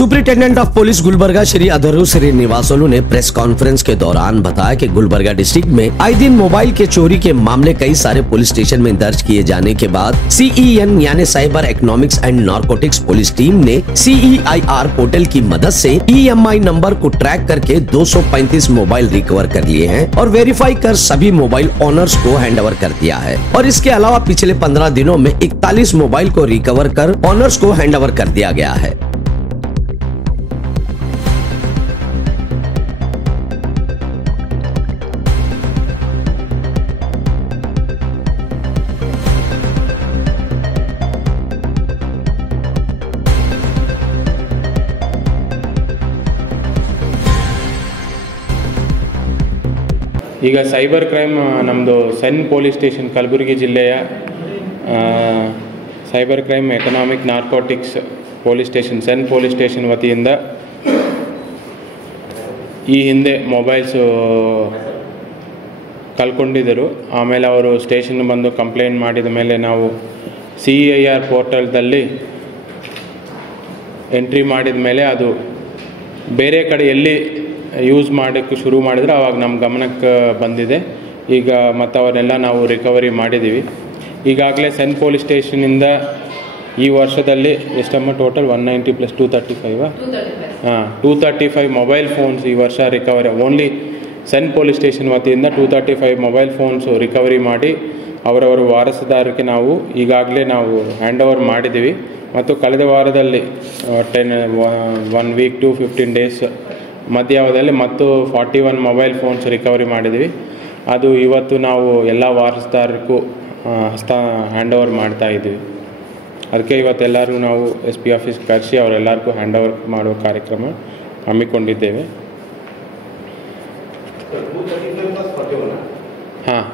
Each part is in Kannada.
Superintendent of police Gulbarga Shri Adharu Srinivasulu ने प्रेस कॉन्फ्रेंस के दौरान बताया कि गुलबर्गा डिस्ट्रिक्ट में आए दिन मोबाइल के चोरी के मामले कई सारे पुलिस स्टेशन में दर्ज किए जाने के बाद CEN यानी cyber economics and narcotics police team ने CEIR पोर्टल की मदद से EMI नंबर को ट्रैक करके 235 मोबाइल रिकवर कर लिए हैं और वेरीफाई कर सभी मोबाइल ओनर्स को हैंडओवर कर दिया है। और इसके अलावा पिछले 15 दिनों में 41 मोबाइल को रिकवर कर ओनर्स को हैंडओवर कर दिया गया है। ಈಗ ಸೈಬರ್ ಕ್ರೈಮ್ ನಮ್ಮದು ಸೆನ್ ಪೊಲೀಸ್ ಸ್ಟೇಷನ್ ಕಲಬುರಗಿ ಜಿಲ್ಲೆಯ cyber crime economic narcotics police station CEN police station ವತಿಯಿಂದ ಈ ಹಿಂದೆ ಮೊಬೈಲ್ಸು ಕಳ್ಕೊಂಡಿದ್ದರು. ಆಮೇಲೆ ಅವರು ಸ್ಟೇಷನ್ ಬಂದು ಕಂಪ್ಲೇಂಟ್ ಮಾಡಿದ ಮೇಲೆ ನಾವು CEIR ಪೋರ್ಟಲ್ದಲ್ಲಿ ಎಂಟ್ರಿ ಮಾಡಿದ ಮೇಲೆ ಅದು ಬೇರೆ ಕಡೆ ಎಲ್ಲಿ ಯೂಸ್ ಮಾಡೋಕ್ಕೆ ಶುರು ಮಾಡಿದರೆ ಆವಾಗ ನಮ್ಮ ಗಮನಕ್ಕೆ ಬಂದಿದೆ. ಈಗ ಮತ್ತು ಅವನ್ನೆಲ್ಲ ನಾವು ರಿಕವರಿ ಮಾಡಿದ್ದೀವಿ. ಈಗಾಗಲೇ ಸೆನ್ ಪೊಲೀಸ್ ಸ್ಟೇಷನಿಂದ ಈ ವರ್ಷದಲ್ಲಿ ಎಷ್ಟಮ್ಮ ಟೋಟಲ್ 190 + 235 235 ಮೊಬೈಲ್ ಫೋನ್ಸ್ ಈ ವರ್ಷ ರಿಕವರಿ ಓನ್ಲಿ ಸೆನ್ ಪೊಲೀಸ್ ಸ್ಟೇಷನ್ ವತಿಯಿಂದ 235 ಮೊಬೈಲ್ ಫೋನ್ಸು ರಿಕವರಿ ಮಾಡಿ ಅವರವರ ವಾರಸುದಾರರಿಗೆ ನಾವು ಈಗಾಗಲೇ ನಾವು ಹ್ಯಾಂಡ್ ಓವರ್ ಮಾಡಿದ್ದೀವಿ. ಮತ್ತು ಕಳೆದ ವಾರದಲ್ಲಿ 1 ವೀಕ್ ಟು 15 ಡೇಸ್ ಮಧ್ಯಾವಧಿಯಲ್ಲಿ ಮತ್ತು 41 ಮೊಬೈಲ್ ಫೋನ್ಸ್ ರಿಕವರಿ ಮಾಡಿದ್ವಿ. ಅದು ಇವತ್ತು ನಾವು ಎಲ್ಲ ವಾರಸುದಾರರಿಗೂ ಹ್ಯಾಂಡ್ ಓವರ್ ಮಾಡ್ತಾಯಿದ್ವಿ. ಅದಕ್ಕೆ ಇವತ್ತೆಲ್ಲರಿಗೂ ನಾವು SP ಆಫೀಸ್ ಕರೆಸಿ ಅವರೆಲ್ಲರಿಗೂ ಹ್ಯಾಂಡ್ ಓವರ್ ಮಾಡುವ ಕಾರ್ಯಕ್ರಮ ಹಮ್ಮಿಕೊಂಡಿದ್ದೇವೆ. ಹಾಂ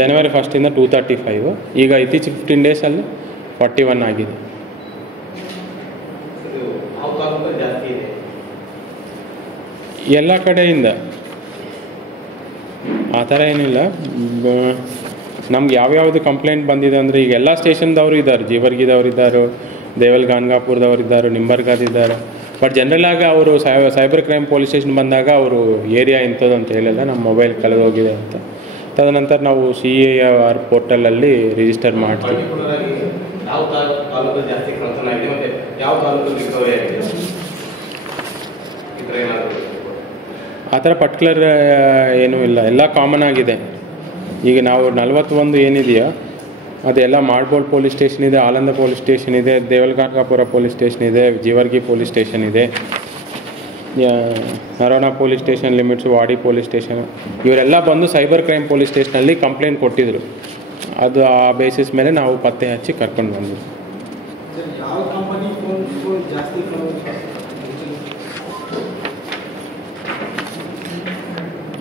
ಜನವರಿ 1 235 ಈಗ ಇತ್ತೀಚೆಗೆ 15 ಡೇಸಲ್ಲಿ 41 ಆಗಿದೆ. ಎಲ್ಲ ಕಡೆಯಿಂದ ಆ ಥರ ಏನಿಲ್ಲ. ನಮ್ಗೆ ಯಾವ್ಯಾವುದು ಕಂಪ್ಲೇಂಟ್ ಬಂದಿದೆ ಅಂದರೆ ಈಗ ಎಲ್ಲ ಸ್ಟೇಷನ್ದವರು ಇದ್ದಾರೆ, ಜೀವರ್ಗಿದವ್ರು ಇದ್ದಾರೆ, ದೇವಲ್ ಗಾನ್ಗಾಪುರದವ್ರು ಇದ್ದಾರೆ, ನಿಂಬರ್ಗಾದಿದ್ದಾರೆ. ಬಟ್ ಜನರಲಾಗಿ ಅವರು ಸೈಬರ್ ಕ್ರೈಮ್ ಪೊಲೀಸ್ ಸ್ಟೇಷನ್ ಬಂದಾಗ ಅವರು ಏರಿಯಾ ಇಂಥದ್ದು ಅಂತ ಹೇಳಿಲ್ಲ, ನಮ್ಮ ಮೊಬೈಲ್ ಕಳೆದೋಗಿದೆ ಅಂತ. ತದನಂತರ ನಾವು CEIR ಪೋರ್ಟಲಲ್ಲಿ ರಿಜಿಸ್ಟರ್ ಮಾಡ್ತೀವಿ. ಆ ಥರ ಪರ್ಟಿಕ್ಯುಲರ್ ಏನೂ ಇಲ್ಲ, ಎಲ್ಲ ಕಾಮನ್ ಆಗಿದೆ. ಈಗ ನಾವು 41 ಏನಿದೆಯೋ ಅದೆಲ್ಲ ಮಾಡ್ಬೋಳ್ ಪೊಲೀಸ್ ಸ್ಟೇಷನ್ ಇದೆ, ಆಲಂದ ಪೊಲೀಸ್ ಸ್ಟೇಷನ್ ಇದೆ, ದೇವಲ್ಗಾನ್ಗಾಪುರ ಪೊಲೀಸ್ ಸ್ಟೇಷನ್ ಇದೆ, ಜೀವರ್ಗಿ ಪೊಲೀಸ್ ಸ್ಟೇಷನ್ ಇದೆ, ನರೋಣ ಪೊಲೀಸ್ ಸ್ಟೇಷನ್ ಲಿಮಿಟ್ಸು, ವಾಡಿ ಪೊಲೀಸ್ ಸ್ಟೇಷನ್, ಇವರೆಲ್ಲ ಬಂದು ಸೈಬರ್ ಕ್ರೈಮ್ ಪೊಲೀಸ್ ಸ್ಟೇಷನಲ್ಲಿ ಕಂಪ್ಲೇಂಟ್ ಕೊಟ್ಟಿದ್ದರು. ಅದು ಆ ಬೇಸಿಸ್ ಮೇಲೆ ನಾವು ಪತ್ತೆ ಹಚ್ಚಿ ಕರ್ಕೊಂಡು ಬಂದ್ವಿ.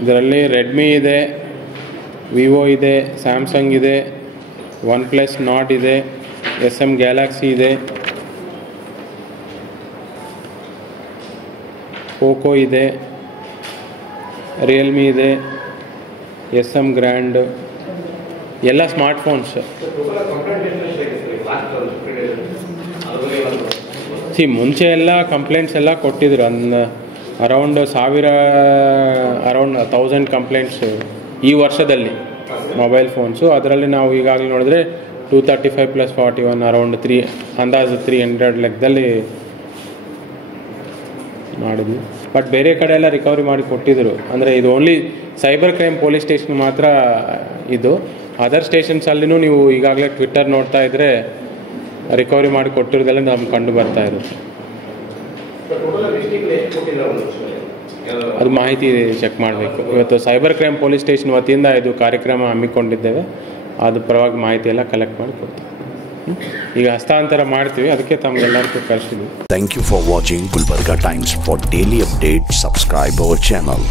ಇದರಲ್ಲಿ ರೆಡ್ಮಿ ಇದೆ, ವಿವೋ ಇದೆ, ಸ್ಯಾಮ್ಸಂಗ್ ಇದೆ, OnePlus ನಾಟ್ ಇದೆ, SM ಗ್ಯಾಲಕ್ಸಿ ಇದೆ, ಪೋಕೋ ಇದೆ, ರಿಯಲ್ಮಿ ಇದೆ, SM ಗ್ರ್ಯಾಂಡ್, ಎಲ್ಲ ಸ್ಮಾರ್ಟ್ಫೋನ್ಸ್. ಮುಂಚೆ ಎಲ್ಲ ಕಂಪ್ಲೇಂಟ್ಸ್ ಎಲ್ಲ ಕೊಟ್ಟಿದ್ರು, ಅರೌಂಡ್ 1000 ಕಂಪ್ಲೇಂಟ್ಸ್ ಈ ವರ್ಷದಲ್ಲಿ ಮೊಬೈಲ್ ಫೋನ್ಸು. ಅದರಲ್ಲಿ ನಾವು ಈಗಾಗಲೇ ನೋಡಿದ್ರೆ 235 + 41 ಅರೌಂಡ್ ಅಂದಾಜು 300 ಲೆಕ್ಕದಲ್ಲಿ ಮಾಡಿದ್ವಿ. ಬಟ್ ಬೇರೆ ಕಡೆ ಎಲ್ಲ ರಿಕವರಿ ಮಾಡಿ ಕೊಟ್ಟಿದ್ದರು. ಅಂದರೆ ಇದು only cyber crime police station ಮಾತ್ರ ಇದು. ಅದರ್ ಸ್ಟೇಷನ್ಸಲ್ಲಿನೂ ನೀವು ಈಗಾಗಲೇ ಟ್ವಿಟ್ಟರ್ ನೋಡ್ತಾ ಇದ್ದರೆ ರಿಕವರಿ ಮಾಡಿ ಕೊಟ್ಟಿರೋದೆಲ್ಲ ನಮ್ಗೆ ಕಂಡು ಬರ್ತಾ ಇರುತ್ತೆ. ಅದು ಮಾಹಿತಿ ಚೆಕ್ ಮಾಡಬೇಕು. ಇವತ್ತು ಸೈಬರ್ ಕ್ರೈಮ್ ಪೊಲೀಸ್ ಸ್ಟೇಷನ್ ವತಿಯಿಂದ ಇದು ಕಾರ್ಯಕ್ರಮ ಹಮ್ಮಿಕೊಂಡಿದ್ದೇವೆ. ಅದು ಪರವಾಗಿ ಮಾಹಿತಿ ಎಲ್ಲ ಕಲೆಕ್ಟ್ ಮಾಡಿ ಕೊಡ್ತೀವಿ. ಈಗ ಹಸ್ತಾಂತರ ಮಾಡ್ತೀವಿ, ಅದಕ್ಕೆ ತಮಗೆಲ್ಲರಿಗೂ ಕಳಿಸಿದ್ವಿ. Thank you for watching Gulbarga Times. For daily update subscribe our channel.